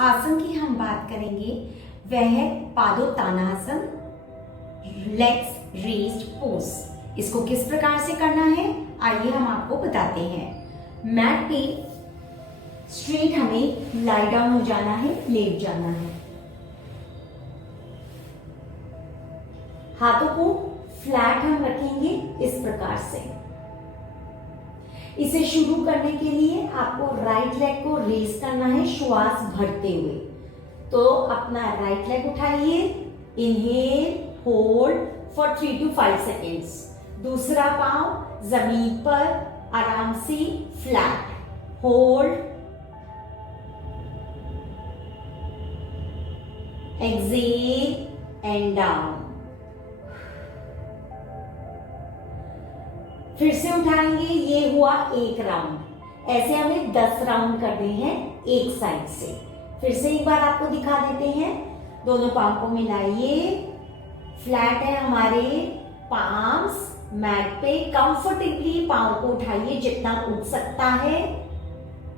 आसन की हम बात करेंगे वह है पादोत्तानासन, लेग्स रेज्ड पोज। इसको किस प्रकार से करना है आइए हम आपको बताते हैं। मैट पे स्ट्रेट हमें लाई डाउन हो जाना है, लेट जाना है। हाथों को फ्लैट हम रखेंगे इस प्रकार से। इसे शुरू करने के लिए आपको राइट लेग को रेज करना है श्वास भरते हुए। तो अपना राइट लेग उठाइए, inhale hold for 3 to 5 seconds. दूसरा पांव जमीन पर आराम से flat, hold, exhale and down. फिर से उठाएंगे, ये हुआ एक राउंड। ऐसे हमें 10 राउंड करने हैं एक साइड से। फिर से एक बार आपको दिखा देते हैं। दोनों पांव को मिलाइए, फ्लैट है हमारे पाम्स मैट पे। कंफर्टेबली पांव को उठाइए जितना उठ सकता है।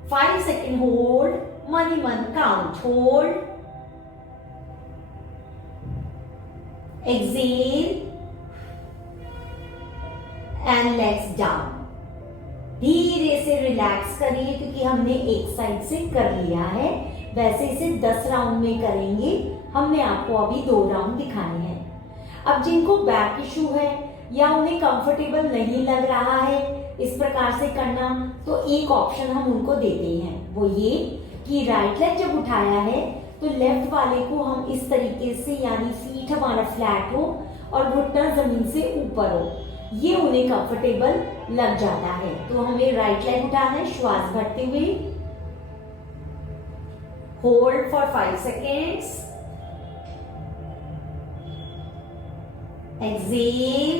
5 सेकेंड होल्ड, मन ही मन count, hold, exhale and let's down. धीरे से रिलैक्स करिए क्योंकि हमने एक साइड से कर लिया है। वैसे इसे 10 राउंड में करेंगे। हमने आपको अभी 2 राउंड दिखाए हैं। अब जिनको बैक इशू है या उन्हें कंफर्टेबल नहीं लग रहा है इस प्रकार से करना, तो एक ऑप्शन हम उनको देते हैं, वो ये कि राइट लेग जब उठाया है तो लेफ्ट वाले को हम इस तरीके से, यानी फीट हमारा फ्लैट हो और घुटना जमीन से ऊपर हो, ये उन्हें कंफर्टेबल लग जाता है। तो हमें राइट लेग उठाना है श्वास भरते हुए, hold for 5 seconds, exhale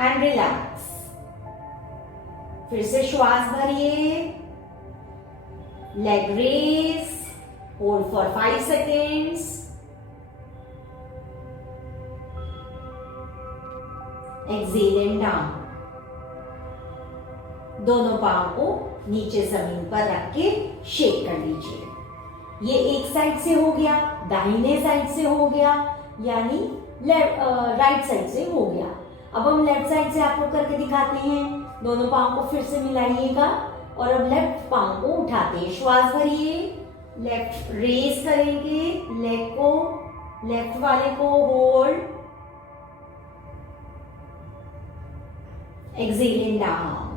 and relax. फिर से श्वास भरिए, leg raise, hold for 5 seconds, exhale and down. दोनों पांव को नीचे जमीन पर रख के शेक कर लीजिए। ये एक साइड से हो गया, दाहिने साइड से हो गया, यानी राइट साइड से हो गया। अब हम लेफ्ट साइड से आपको करके दिखाते हैं। दोनों पांव को फिर से मिलाइएगा और अब लेफ्ट पांव को उठाते हैं। श्वास भरिए, लेफ्ट रेज करेंगे, लेग को, लेफ्ट वाले को होल्ड, एक्सेल एंड डाउन।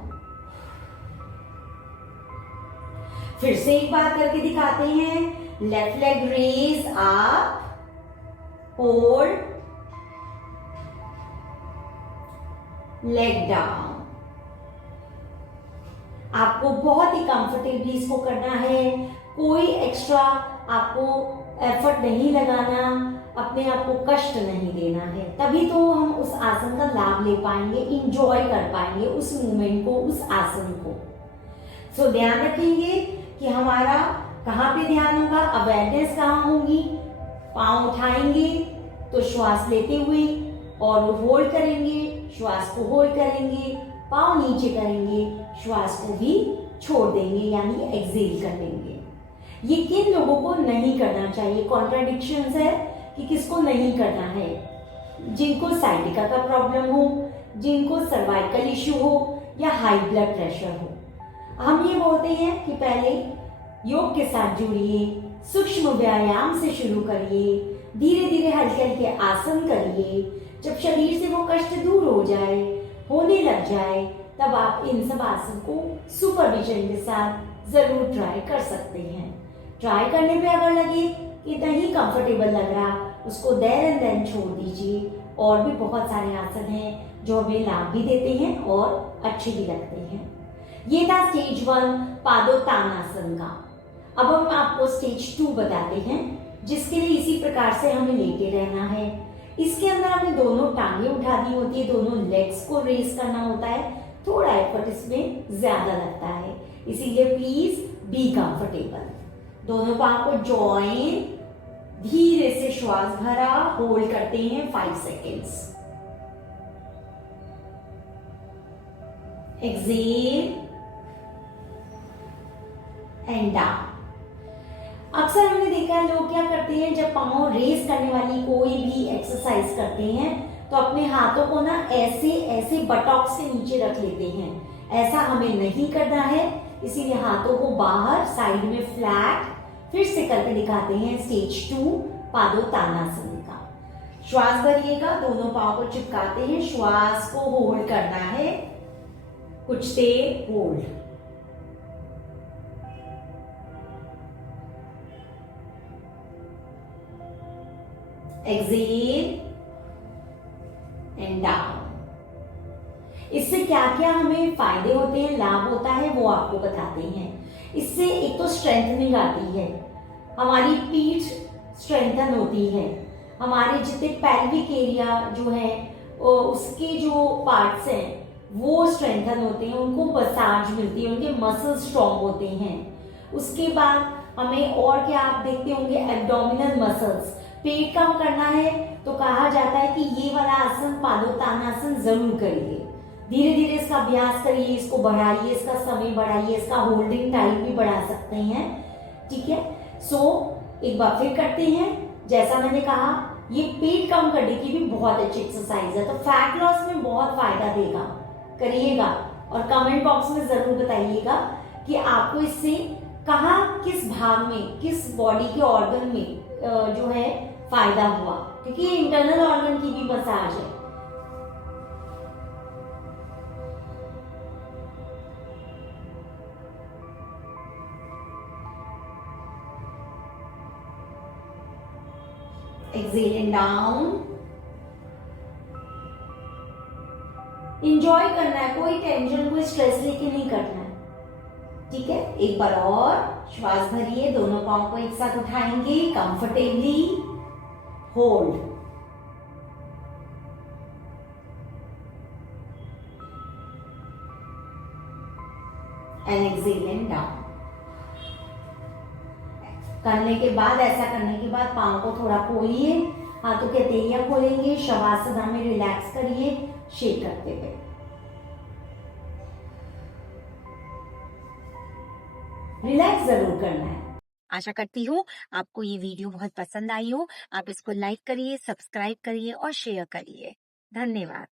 फिर से एक बार करके दिखाते हैं। Left leg raise up, hold, leg down. आपको बहुत ही कंफर्टेबली इसको करना है। कोई एक्स्ट्रा आपको एफर्ट नहीं लगाना, अपने आप को कष्ट नहीं देना है। तभी तो हम उस आसन का लाभ ले पाएंगे, इंजॉय कर पाएंगे उस मूवमेंट को, उस आसन को। सो ध्यान रखेंगे कि हमारा कहाँ पे ध्यान होगा, अवेयरनेस कहाँ होगी। पांव उठाएंगे तो श्वास लेते हुए और होल्ड करेंगे, श्वास को होल्ड करेंगे, पांव नीचे करेंगे, श्वास को भी छोड़ देंगे, यानी एक्सेल कर लेंगे। ये किन लोगों को नहीं करना चाहिए, कॉन्ट्राडिक्शंस है कि किसको नहीं करना है। जिनको साइटिका का प्रॉब्लम हो, जिनको सर्वाइकल इश्यू हो या हाई ब्लड प्रेशर हो। हम ये बोलते हैं कि पहले योग के साथ जुड़िए, सूक्ष्म व्यायाम से शुरू करिए, धीरे धीरे हल्के हल्के आसन करिए। जब शरीर से वो कष्ट दूर हो जाए, होने लग जाए, तब आप इन सब आसन को सुपरविजन के साथ जरूर ट्राई कर सकते हैं। ट्राई करने पे अगर लगे कि नहीं कंफर्टेबल लग रहा, उसको देयर एंड देन छोड़ दीजिए। और भी बहुत सारे आसन हैं जो हमें लाभ भी देते हैं और अच्छे भी लगते हैं। ये था स्टेज 1 पादोत्तानासन का। अब हम आपको स्टेज 2 बताते हैं, जिसके लिए इसी प्रकार से हमें लेटे रहना है। इसके अंदर हमें दोनों टांगे उठानी होती है, दोनों लेग्स को रेस करना होता है। थोड़ा एफर्ट इसमें ज्यादा लगता है, इसीलिए प्लीज बी कंफर्टेबल। दोनों पांव को जॉइन, धीरे से श्वास भरा, होल्ड करते हैं 5 सेकेंड्स, एक्सेल एंड डाउन। अक्सर हमने देखा है लोग क्या करते हैं, जब पाँव रेस करने वाली कोई भी एक्सरसाइज करते हैं तो अपने हाथों को ना ऐसे ऐसे बटॉक्स के नीचे रख लेते हैं। ऐसा हमें नहीं करना है, इसीलिए हाथों को बाहर साइड में फ्लैट फिर से करके दिखाते हैं स्टेज 2 पादोत्तानासन का। श्वास भरिएगा, दोनों पाँव को चिपकाते हैं, श्वास को होल्ड करना है, कुछ देर होल्ड। Exhale and down. इससे क्या क्या हमें फायदे होते हैं, लाभ होता है, वो आपको बताते हैं। इससे एक तो स्ट्रेंथनिंग आती है, हमारी पीठ स्ट्रेंथन होती है, हमारे जितने पेल्विक एरिया जो है उसके जो पार्ट्स हैं वो स्ट्रेंथन होते हैं, उनको मसाज मिलती है, उनके मसल्स स्ट्रॉन्ग होते हैं। उसके बाद हमें और क्या आप देखते होंगे, एब्डोमिनल मसल्स, पेट कम करना है तो कहा जाता है कि ये वाला आसन पादोत्तानासन जरूर करिए। धीरे धीरे इसका अभ्यास करिए, इसको बढ़ाइए, इसका समय बढ़ाइए, इसका होल्डिंग टाइम भी बढ़ा सकते हैं। ठीक है, एक बार फिर करते हैं। जैसा मैंने कहा, ये पेट कम करने की भी बहुत अच्छी एक्सरसाइज है, तो फैट लॉस में बहुत फायदा देगा, करिएगा। और कमेंट बॉक्स में जरूर बताइएगा कि आपको इससे कहाँ, किस भाग में, किस बॉडी के ऑर्गन में जो है फायदा हुआ, क्योंकि ये इंटरनल ऑर्गन की भी मसाज है। Excel and down. इंजॉय करना है, कोई टेंशन, कोई स्ट्रेस लेके नहीं करना है। ठीक है, एक बार और श्वास भरिए, दोनों पांव को एक साथ उठाएंगे, comfortably hold. And exhale and down. करने के बाद, ऐसा करने के बाद पांव को थोड़ा खोलिए, हाथों के हथेलियां खोलेंगे, शवासना में रिलैक्स करिए, शेक करते हुए। रिलैक्स जरूर करना है। आशा करती हूँ आपको ये वीडियो बहुत पसंद आई हो। आप इसको लाइक करिए, सब्सक्राइब करिए और शेयर करिए। धन्यवाद।